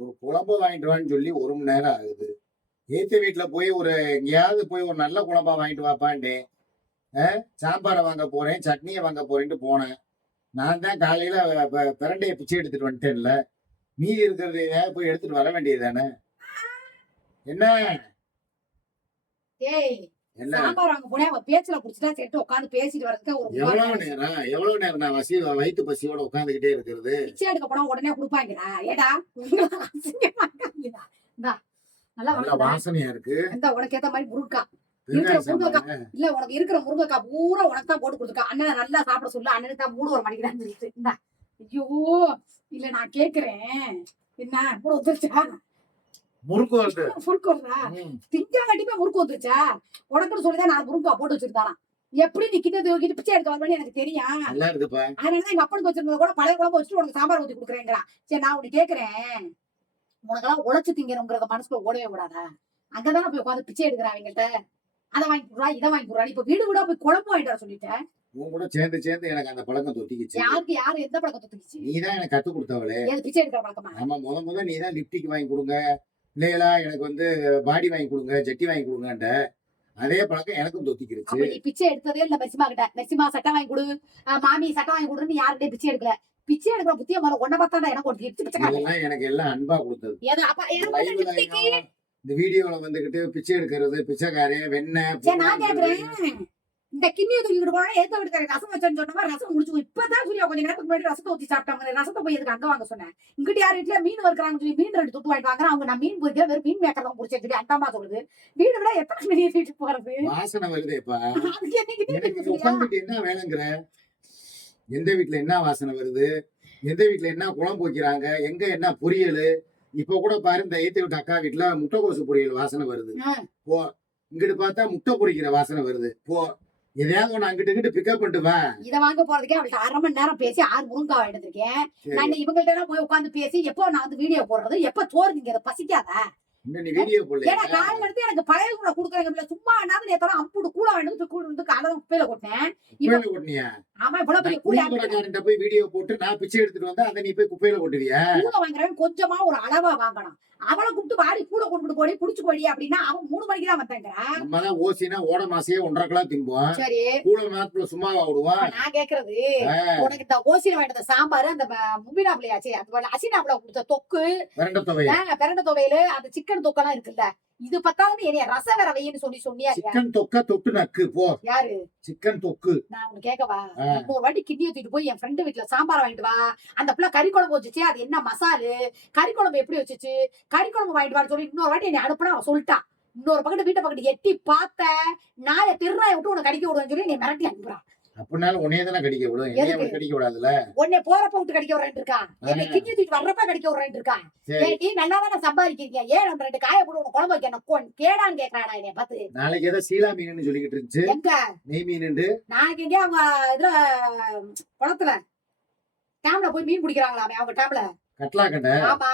ஒரு குழம்பு வாங்கிட்டு வான்னு சொல்லி ஒரு மணி நேரம் ஆகுது. ஏத்த வீட்டுல போய் ஒரு எங்கேயாவது போய் ஒரு நல்ல குழம்பா வாங்கிட்டு வாப்பான்ட்டு ஆஹ் சாம்பாரை வாங்க போறேன் சட்னியை வாங்க போறேன்ட்டு போனேன். நான் தான் காலையில ப- பிரண்டையை பிச்சை எடுத்துட்டு வந்துட்டேன்ல. மீதி இருக்கிறத போய் எடுத்துட்டு வர வேண்டியது தானே? என்ன? ஏய் சாம்பார் வாங்க போனேன். அவன் பேச்சுல குடிச்சிட்டா சேர்த்து உட்காந்து பேசிட்டு வரதுக்கு ஒரு முக்கால் எவ்வளவு மணி நேரம். நேரம்? எவ்வளவு நேரம் நான் வசி வயிற்று பசியோட உட்காந்துக்கிட்டே இருக்கிறது? பிச்சை எடுக்க போனா உடனே கொடுப்பாங்கடா. ஏடா நல்லா நல்ல வாங்கடா. வாசனையா இருக்கு. இந்த உனக்கு ஏத்த மாதிரி முருங்கக்காய். இல்ல உனக்கு இருக்கிற முருங்கக்காய் பூரா உனக்கு தான் போட்டு கொடுத்துருக்கா. அண்ணனை நல்லா சாப்பிட சொல்லு. அண்ணனுக்கு தான் மூணு ஒரு மணிக்கு இந்தா ஐயோ இல்ல நான் கேக்குறேன். என்ன கூட வந்துருச்சா? முறுக்கு வருது முறுக்கு. திங்க கண்டிப்பா முறுக்கு வந்துருச்சா? உனக்குன்னு சொல்லிதான் நான் முருங்கா போட்டு வச்சிருக்கானா? எப்படி நீ கிட்ட தூக்கிட்டு பிச்சை எடுக்க வரணும்னு எனக்கு தெரியும். அதனாலதான் எங்க அப்பனுக்கு வச்சிருந்தது கூட பழைய குழம்பு வச்சுட்டு உனக்கு சாம்பார் ஊத்தி கொடுக்குறேங்கிறான் சரி நான் உனக்கு கேக்குறேன். உனக்கெல்லாம் உழைச்சு திங்கிறோங்கிறத மனசுக்குள்ள ஓடவே விடாதா அங்கதானே போய் உட்காந்து பிச்சை எடுக்கிறான் அவங்கள்ட்ட அதை வாங்கி கொடுறா இதை வாங்கி கொடுறா. இப்ப வீடு வீடா போய் குழம்பு வாங்கிட்டு வர சொல்லிட்டேன் உன் கூட சேர்ந்து சேர்ந்து எனக்கு அந்த பழக்கம் தொத்திக்கிச்சு. யாருக்கு யாரு எந்த பழக்கத்தை தூக்கிச்சு நீ தான் எனக்கு கத்து கொடுத்தவளே. பிச்சை எடுக்கிற பழக்கமா? ஆமா முத முத நீ தான் லிப்டிக் வாங்கி கொடுங்க. இல்லையா எனக்கு வந்து பாடி வாங்கி கொடுங்க ஜட்டி வாங்கி கொடுங்கன்ற அதே பழக்கம் எனக்கும் தொத்திக்கிருச்சு. நீ பிச்சை எடுத்ததே இல்ல மெர்சிமா கிட்ட. மெர்சிமா சட்டை வாங்கி கொடு. மாமி சட்டை வாங்கி கொடுன்னு யாருக்கிட்டே பிச்சை எடுக்கல. பிச்சை எடுக்கிற புத்திய முதல்ல ஒன்ன பார்த்தா எனக்கு ஒரு பிச்சை இதெல்லாம் எனக்கு எல்லாம் அன்பா கொடுத்தது. இந்த வீடியோல வந்துகிட்டு பிச்சை எடுக்கிறது பிச்சைக்காரன் வெண்ணெய் நான். கேக்குறேன். இந்த கிண்ணியை தூக்கிட்டு போனா ஏத்த விட்டு ரசம் வச்சேன்னு சொன்ன ரசம் முடிச்சு இப்பதான் சூர்யா கொஞ்ச நேரத்துக்கு முன்னாடி ரசத்தை ஊத்தி சாப்பிட்டாங்க ரசத்தை போய் எதுக்கு அங்க வாங்க சொன்னேன்? இங்கிட்ட யார் வீட்டுல மீன் வறுக்கிறாங்க சொல்லி மீன் ரெண்டு துட்டு வாங்கிட்டு அவங்க நான் மீன் பொரிக்கிற வெறும் மீன் மேக்கர் தான் சொல்லி அந்த அம்மா சொல்லுது. வீடு விட எத்தனை மணி வீட்டுக்கு போறது? வாசனை நீங்க உட்காந்துட்டு என்ன வேலைங்கிற? எந்த வீட்ல என்ன வாசனை வருது? எந்த வீட்ல என்ன குழம்பு வைக்கிறாங்க? எங்க என்ன பொரியல்? இப்ப கூட பாரு இந்த ஏத்தி விட்ட அக்கா வீட்டுல முட்டைக்கோசு பொரியல் வாசனை வருது. போ இங்கிட்டு பார்த்தா முட்டை பொரிக்கிற வாசனை வருது. போ எதையாவது ஒண்ணு அங்கிட்டு இங்கிட்டு பிக்கப் பண்ணிட்டு வா. இத வாங்க போறதுக்கே அவள்கிட்ட அரை மணி நேரம் பேசி ஆறு முருங்கா வாங்கிட்டு இருக்கேன் சரி. நான் இவங்கள்ட்ட எல்லாம் போய் உட்காந்து பேசி எப்போ நான் வந்து வீடியோ போடுறது? எப்ப சோறு திங்கிறது பசிக்காதா? இன்னும் நீ வீடியோ ஏன்னா காலையில எடுத்து எனக்கு பழைய கூட கொடுக்குறாங்க சும்மா என்ன நேரம் அம்புடு கூட வாங்கிட்டு கூட வந்து காலை குப்பையில கொட்டினேன். கொட்டினியா? ஆமா இவ்வளவு பெரிய கூட கூலிப்படக்காரன்ட்ட போய் வீடியோ போட்டு நான் பிச்சை எடுத்துட்டு வந்தா அதை நீ போய் குப்பையில கொட்டுவியா? கூட வாங்குறவன் கொஞ்சமா ஒரு அளவா வாங்கணும். அவளை கூப்பிட்டு வாடி கூட கொண்டு போடி புடிச்சு போடி அப்படின்னா அவன் மூணு மணிக்கு தான் வந்தாங்கிறா நம்ம தான் ஓசினா ஓட மாசையே ஒன்றரை கிலோ திம்போம் சரி. கூட மாசத்துல சும்மாவா விடுவான் இப்ப நான் கேக்குறது உனக்கு இந்த ஓசில வாங்கிட்ட சாம்பார் அந்த மும்பினாப்பிளையாச்சு அது அசினாப்பிள கொடுத்த தொக்கு பிரண்ட துவையல் அந்த சிக்கன் தொக்கெல்லாம் இருக்குல்ல இது பத்தாவது என்னைய ரசம் வேற வையின்னு சொல்லி சொன்னியா? சிக்கன் தொக்க தொட்டு நக்கு போ. யாரு? சிக்கன் தொக்கு. நான் உனக்கு கேட்கவா? ஆ. இன்னொரு வாட்டி கிண்ணியை தூக்கிட்டு போய் என் ஃப்ரெண்டு வீட்டுல சாம்பார் வாங்கிட்டு வா. அந்த பிள்ளை கறி குழம்பு வச்சுச்சு அது என்ன மசாலு? கறி குழம்பு எப்படி வச்சுச்சு? கறி குழம்பு வாங்கிட்டு வான்னு சொல்லி இன்னொரு வாட்டி என்னை அனுப்புனா அவன் சொல்லிட்டான் இன்னொரு பக்கத்து வீட்டை பக்கத்து எட்டி பார்த்த நாயை திருநாயை விட்டு உனக்கு கடிக்க விடுவேன்னு சொல்லி நீ மிரட்டி அனுப்புறான் அப்படின்னாலும் உன்னைய தானே கடிக்க விடும்? என்னைய கடிக்க விடாதுல உன்னை போறப்ப விட்டு கடிக்க விடுறேன் இருக்கான். என்னை. கிண்டி தூக்கிட்டு வர்றப்ப கடிக்க விடுறேன் இருக்கான். ஏடி நல்லா தானே சம்பாதிக்கிறீங்க ஏன் நம்ம ரெண்டு காய போட்டு உனக்கு குழம்பு வைக்க கேடான்னு கேக்குறானா என்னை பார்த்து. நாளைக்கு ஏதோ சீலா மீன் சொல்லிக்கிட்டு இருந்துச்சு. எங்க? நெய் மீன் நாளைக்கு எங்கேயோ அவங்க இதுல குளத்துல. டேம்ல போய் மீன் பிடிக்கிறாங்களாமே அவங்க டேம்ல கட்லா கண்டை ஆமா.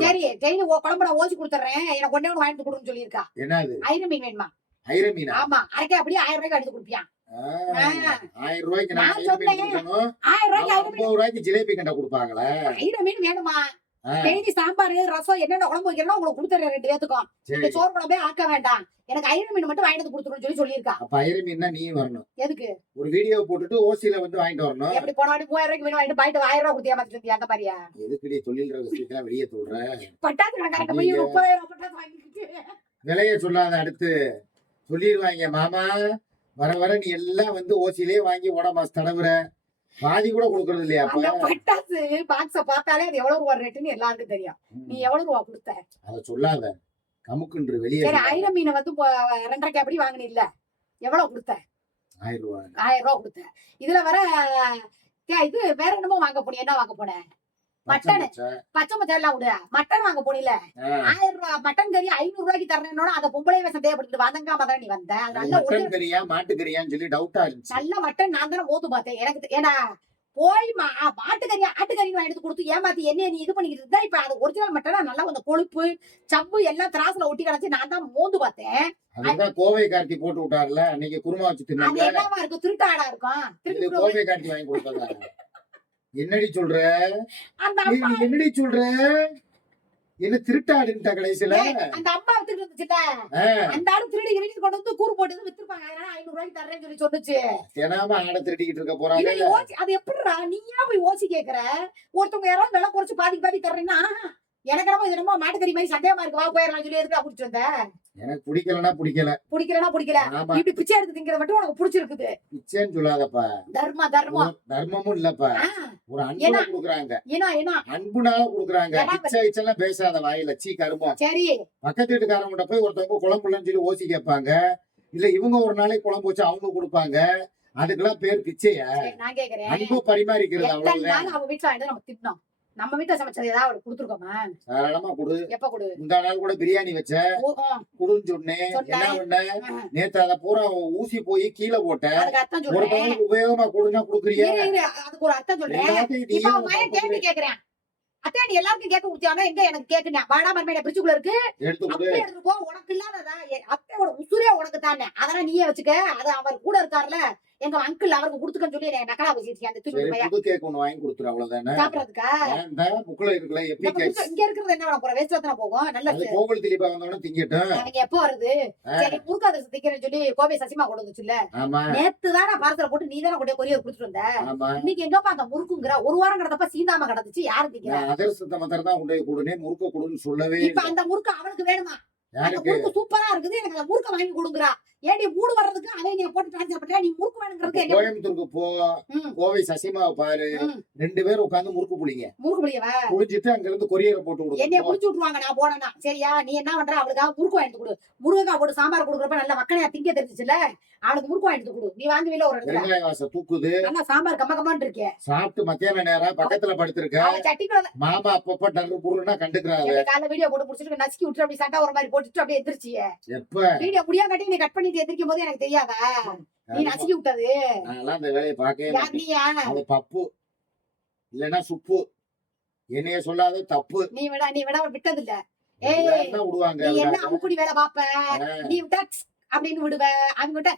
சரி டெய்லி குழம்பு நான் ஓசி கொடுத்துறேன் எனக்கு ஒண்ணே ஒண்ணு வாங்கிட்டு கொடுன்னு சொல்லியிருக்கா. என்னது? ஐரம் மீன் வேணுமா? ஐர மீனா? ஆமா அரைக்க அப்படியே ஆயிரம் ரூபாய்க்கு எடுத்து கொடுப்பியான். ஆயிரம் ரூபாய்க்கு நான் நான் ஐர ஆயிரம் ரூபாய்க்கு ஐம்பது ரூபாய்க்கு ஜிலேபி கண்டை கொடுப்பாங்களே? ஐரம் மீன் வேணுமா? டெய்லி சாம்பார் ரசம் என்னென்ன குழம்பு வைக்கிறோம் உங்களுக்கு கொடுத்துறேன் ரெண்டு பேத்துக்கும். இந்த சோறு குழம்பே ஆக்க வேண்டாம். எனக்கு ஐரம் மீன் மட்டும் வாங்கிட்டு கொடுத்துருன்னு சொல்லி சொல்லியிருக்கா. அப்ப ஐர மீன்னா நீயும் வரணும். எதுக்கு? ஒரு வீடியோ போட்டுட்டு ஓசியில வந்து வாங்கிட்டு வரணும். எப்படி போன வாட்டி மூவாயிரம் ரூபாய்க்கு மீன் வாங்கிட்டு பாயிட்டு ஆயிரம் ரூபாய் கொடுத்தியா மாத்திட்டு அந்த மாதிரியா எதுக்கடி தொழில் ரகசியத்தெல்லாம் வெளியே சொல்ற? பட்டாசு கடைக்காரங்க போய் ஐயோ. முப்பதாயிரம் பட்டாசு வாங்கிட்டு விலைய சொல்லாத அடுத்து. சொல்லிடுவாங்க மாமா வர வர நீ எல்லாம் வந்து ஓசிலே வாங்கி மாசம் தடவுற. பாதி கூட கொடுக்கறது இல்லையா அந்த பட்டாசு பாக்ஸ பார்த்தாலே அது எவ்வளவு ரூபா ரேட்டுன்னு எல்லாருக்கும் தெரியும். நீ எவ்வளவு ரூபா கொடுத்த? அத சொல்லாத. கமுக்குன்று வெளியே சரி. ஆயிரம் மீனை வந்து ரெண்டரைக்கு அப்படி வாங்கின இல்ல எவ்வளவு கொடுத்த? ஆயிரம் ரூபாய் ஆயிரம் ரூபா கொடுத்த. இதுல வர இது வேற என்னமோ வாங்க போனீங்க என்ன வாங்க போன? பச்சை மட்டனு. பச்சை. மச்சான் எல்லாம் விடு. மட்டன் வாங்க போனில. ஆயிரம் ரூபா மட்டன் கறி ஐநூறு ரூபாய்க்கு தரணும்னோட அந்த பொம்பளை வேஷம் தேவைப்படுது. வந்தங்க மதம் நீ வந்த. நல்ல மட்டன் கறியா மாட்டுக்கறியான்னு சொல்லி டவுட்டா இருந்துச்சு. நல்ல மட்டன் நான் தானே மோத்து பார்த்தேன். எனக்கு ஏடா போய் மா மாட்டுக்கறி ஆட்டுக்கறி எடுத்து கொடுத்து ஏமாத்தி என்ன நீ இது பண்ணிக்கிட்டு இருந்தா? இப்ப அது ஒரிஜினல் மட்டனா? நல்லா அந்த கொழுப்பு சப்பு எல்லாம் திராசுல ஒட்டி கிடச்சு நான் தான் மோந்து பார்த்தேன். அதுதான் கோவை கார்த்தி போட்டு விட்டாருல. அன்னைக்கு குருமா வச்சு அது தின்னாங்க என்னவா இருக்கும்? திருட்டாடா இருக்கும். திருட்டு கோவை கார்த்தி வாங்கி கொடுத்தாங்க என்னடி சொல்ற? என்னடி சொல்ற? என்ன திருட்டாடுன்ட்ட கடைசியில? அந்த அம்மா வித்துட்டு இருந்துச்சுல ஆ, அந்த ஆளு திருடி கிரடி கொண்டு வந்து கூறு போட்டு வித்துருப்பாங்க. அதனால ஐநூறு ரூபாய்க்கு தர்றேன்னு சொல்லி சொன்னுச்சு. தினாம ஆடை திருடிக்கிட்டு இருக்க போறாங்க அது எப்படிடா? நீயா போய் ஓசி கேக்குற? ஒருத்தவங்க யாராவது விலை குறைச்சு பாதி பாதி தர்றீங்கன்னா எனக்கு என்னமோ இது என்னமோ மாட்டுக்கறி மாதிரி சந்தேகமா இருக்கு வா போயிடலாம் சொல்லி எதுக்கு குடிச்சு வந்த எனக்கு பிடிக்கலன்னா பிடிக்கல. பிடிக்கலன்னா பிடிக்கல. இப்படி பிச்சை எடுத்து திங்கிறது மட்டும் உனக்கு பிடிச்சிருக்குது. பிச்சைன்னு சொல்லாதப்பா. தர்மம் தர்மம் தர்மமும் இல்லப்பா. ஒரு ஏன்னா- குடுக்குறாங்க. ஏன்னா ஏன்னா. அன்புனால குடுக்குறாங்க. பிச்சை கிச்செல்லாம் பேசாத வாயில. சீ கருமம். சரி. பக்கத்து வீட்டுக்காரங்கிட்ட போய் ஒருத்தவங்க குழம்புலன்னு சொல்லி ஓசி கேட்பாங்க. இல்ல இவங்க ஒரு நாளைக்கு குழம்பு வச்சு அவங்க கொடுப்பாங்க. அதுக்கெல்லாம் பேர் பிச்சையா? அன்பு பரிமாறிக்கிறது அவ்வளவுதான். நாள் அவ வீட்டுல நம்ம திட்டினோம். நம்ம வீட்டுல சமைச்சது ஏதாவது கொடுத்துருக்கோமா? தாராளமா கொடு. எப்ப கொடு? இந்த நாள் கூட பிரியாணி வச்ச. குடுன்னு சொன்னேன். என்ன பண்ண? நேத்து அத பூரா ஊசி போய் கீழே போட்ட ஒரு பவுனுக்கு உபயோகமா கொடுன்னா குடுக்குறியா? அதுக்கு ஒரு அர்த்தம் சொல்றேன். கேள்வி கேக்குறேன். அத்தை நீ எல்லாருக்கும் கேட்க கொடுத்தியானா எங்க எனக்கு கேக்குனேன்? வாடா மர்மையில பிரிச்சுக்குள்ள இருக்கு? எடுத்து போ. உனக்கு இல்லாததா? அத்தையோட உசுரே உனக்கு தானே. அதெல்லாம் நீயே வச்சுக்க. அது அவர் கூட இருக்காருல்ல எங்க அங்கிள் அவருக்கு கொடுத்துக்கன்னு சொல்லி எனக்கு நக்கலா பேசிருக்கேன் அந்த புது கேக் ஒண்ணு வாங்கி கொடுத்துரு அவ்வளவுதானே? சாப்பிடறதுக்கா? இந்த புக்குல நம்ம கேக் இங்க இருக்கிறது என்ன பண்ண போற வேஸ்ட்ல தானே போகும்? நல்ல கோகுல் திலீபா வந்தோடனே திங்கட்டும். அவங்க எப்போ வருது. சரி முருகாதரசு திக்கிறேன்னு சொல்லி கோவை சசிமா கொண்டு வந்துச்சுல்ல. ஆமா. நேத்து தானே பார்சல போட்டு நீ தானே கொண்டு கொரியர் கொடுத்துட்டு வந்த. இன்னைக்கு எங்கப்பா அந்த முறுக்குங்கிற? ஒரு வாரம் கிடந்தப்ப சீந்தாம கிடந்துச்சு. யாரு திக்கிறா நான் அதிரசத்தை மாத்திரம் தான் கொண்டு கொடுனே முறுக்க கொடுன்னு சொல்லவே இப்ப. அந்த முறுக்கு அவனுக்கு வேணுமா? அந்த முறுக்கு சூப்பரா இருக்குது. எனக்கு அந்த முறுக்க வாங்கி கொடுக்குறா ஏடி மூடு வர்றதுக்கு அவன் நீ போட்டு ட்ரான்ஸ்ஃபர் பண்ற நீ முறுக்கு வேணுங்கிறதுக்கு என்ன கோயம்புத்தூருக்கு போ. கோவை சசிமாவை பாரு. ரெண்டு பேரும் உட்கார்ந்து முறுக்கு புளிங்க. முறுக்கு புளியவ? புளிஞ்சிட்டு அங்க இருந்து கொரியரை போட்டு என்னைய விடுங்க புடிச்சு விட்டுருவாங்க. நான் போனேன்னா. சரியா? நீ என்ன பண்ற? அவளுக்காக முறுக்கு வாங்கிட்டு கொடு. முருகா போட்டு சாம்பார் கொடுக்குறப்ப நல்ல மக்களையா திங்க தெரிஞ்சுச்சுல அவளுக்கு முறுக்கு வாங்கிட்டு கொடு. நீ வாங்கி வீல ஒரு இடத்துல. வாசம் தூக்குது. நல்லா சாம்பார் கம்ம கம்மான்னு இருக்கே. சாப்பிட்டு மத்தியான நேரம்? பக்கத்துல படுத்திருக்க. மாமா அப்பப்ப டர்ரு புருன்னா கண்டுக்கிறாரு. எனக்கு காலைல வீடியோ போட்டு முடிச்சிட்டு நசுக்கி விட்டு அப்படி சண்டை ஒரு மாதிரி போட்டுட்டு அப்படியே எந்திரிச்சியே. எப்ப? வீடியோ முடியா கட்டி நீ கட் பண்ணிட்டு எந்திரிக்கும் போது எனக்கு தெரியாதா? நீ நசுக்கி விட்டது. நான்லாம் அந்த வேலையை பார்க்கவே நீயா? அது பப்பு. இல்லைன்னா சுப்பு. என்னைய சொல்லாத தப்பு. நீ விட நீ விட விட்டது இல்ல ஏய், நீ என்ன. அமுக்குடி வேலை பாப்ப நீ விட்டா அப்படின்னு விடுவ. அவங்க விட்டா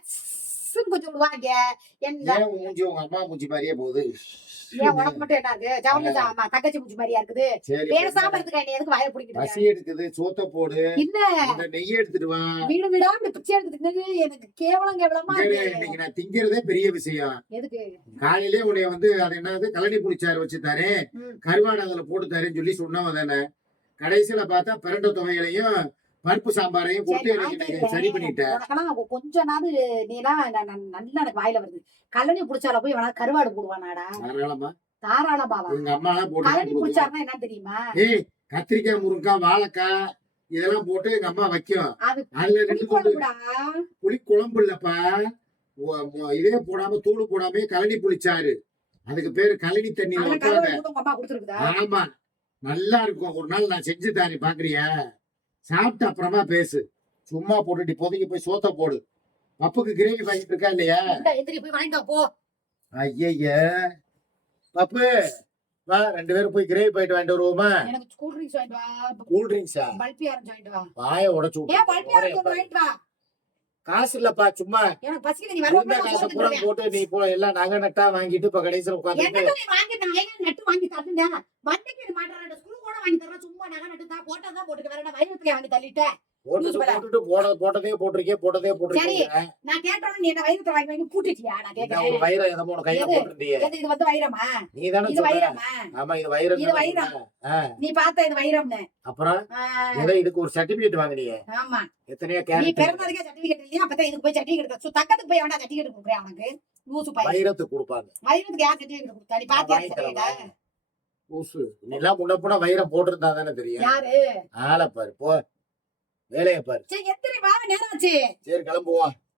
கொஞ்சம் விடுவாங்க. என்ன? மூஞ்சி உங்க அம்மா மூஞ்சி மாதிரியே போகுது? ஏன் உனக்கு மட்டும் என்ன இருக்கு ஜவஹர்லால் ஆமா. தங்கச்சி மாதிரியா இருக்குது? பேசாம இருந்துக்க நீ எதுக்கு வாயை பிடிக்கிட்டு பசி எடுக்குது சோத்த போடு. இல்ல நெய்ய எடுத்துட்டு வா. வீடு வீடா இப்படி பிச்சை எடுத்துட்டு எனக்கு கேவலம் கேவலமா இன்னைக்கு நான் திங்கிறதே பெரிய விஷயம். எதுக்கு? காலையிலே உன்னைய வந்து அது என்னது கழனி புளிச்சாறு வச்சு தரேன். கருவாடு அதுல போட்டு தரேன்னு சொல்லி சொன்னவ தானே. கடைசியில பார்த்தா பிரண்ட துவைகளையும் பருப்பு சாம்பாரையும் போட்டு சரி, எனக்கு நான் பண்ணிட்டேன் கொஞ்ச நாள் நீ எல்லாம் ந- ந- நல்லா எனக்கு வாயில வருது. கல்லணி புடிச்சால போய் வேணா கருவாடு போடுவானாடா? தாராளமா. தாராளமாவா? எங்க அம்மா எல்லாம் போட்டு கல்லணி. புடிச்சாருன்னா என்னன்னு தெரியுமா? ஏய் கத்திரிக்காய் முருங்கைக்காய் வாழைக்காய் இதெல்லாம் போட்டு எங்க அம்மா வைக்கும். அது அதுல புளி ரெண்டு புளி குழம்பு இல்லப்பா. இதே போடாம தூள் போடாம கழனி புளிச்சாறு அதுக்கு பேரு கழனி கொடுத்துருக்குதா? ஆமா. நல்லா இருக்கும். ஒரு நாள் நான் செஞ்சு தானே பாக்குறியா? சாப்பிட்ட அப்புறமா பேசு. சும்மா போட்டுட்டு இப்போதைக்கு போய் சோத்த போடு. பப்புக்கு கிரேவி வாங்கிட்டு இருக்கா இல்லையா? எந்திரி போய் வாங்கிட்டு போ. ஐய பப்பு வா ரெண்டு பேரும் போய் கிரேவி போயிட்டு வாங்கிட்டு வருவோமா? எனக்கு கூல் ட்ரிங்க்ஸ் வாங்கிட்டு வா. கூல் ட்ரிங்க்ஸா? பல்பி ஆரஞ்சு வாங்கிட்டு வா. வாய உடைச்சு ஏன் பல்பி ஆரஞ்சு வாங்கிட்டு வா? காசு இல்லப்பா சும்மா எனக்கு பசிக்குது நீ வரணும் காசை போட்டு நீ போ எல்லாம் நகை நட்டா வாங்கிட்டு இப்ப கடைசியில என்னங்க நீ வாங்கி ஏன் நட்டு வாங்கி தள்ளுங்க வண்டிக்கு மாட்டாரா ஸ்கூல் கூட வாங்கி தரேன் சும்மா நகை நட்டு தான் போட்டா தான் போட்டுக்க வேற வயிறுல வாங்கி தள்ளிட்டேன் போட்டுட்டு போட போட்டதே போட்டிருக்கே போட்டதே போட்டிருக்கே நான் கேட்டோன்னு நீ என்ன வயிறுல வாங்கி வாங்கி பூட்டிட்டியா? நான் ஒரு கேக்குறேன் கையில இது வந்து வைரமா? நீ தானே இது வைரமா? ஆமா இது வைரம். இது நீ பார்த்த இது வைரம்னு. அப்புறம் ஆ, ஏதோ இதுக்கு ஒரு சர்டிபிகேட் வாங்கினியே. ஆமா. எத்தனையோ நீ கேரட் பிறந்ததுக்கே சர்டிபிகேட் இல்லையா? அப்பதான் இதுக்கு போய் சர்டிபிகேட் தக்கத்துக்கு போய் வேணா சர்டிபிகேட் கொடுக்குறேன் அவனுக்கு லூசு பையன். வைரத்துக்கு கொடுப்பாங்க. வைரத்துக்கு யார் சர்டிபிகேட் கொடுத்தா? நீ பாத்தியா வாங்கி சர்டிபிகேட் தரேன். ஊசு. நீ எல்லாம் முன்ன போனா வைரம் போட்டிருந்தா தானே தெரியும். யாரு? ஆளை பாரு போ. வேலையை பாரு. சரி எத்தனை வாங்க நேரம் ஆச்சு? சரி கிளம்புவோம்.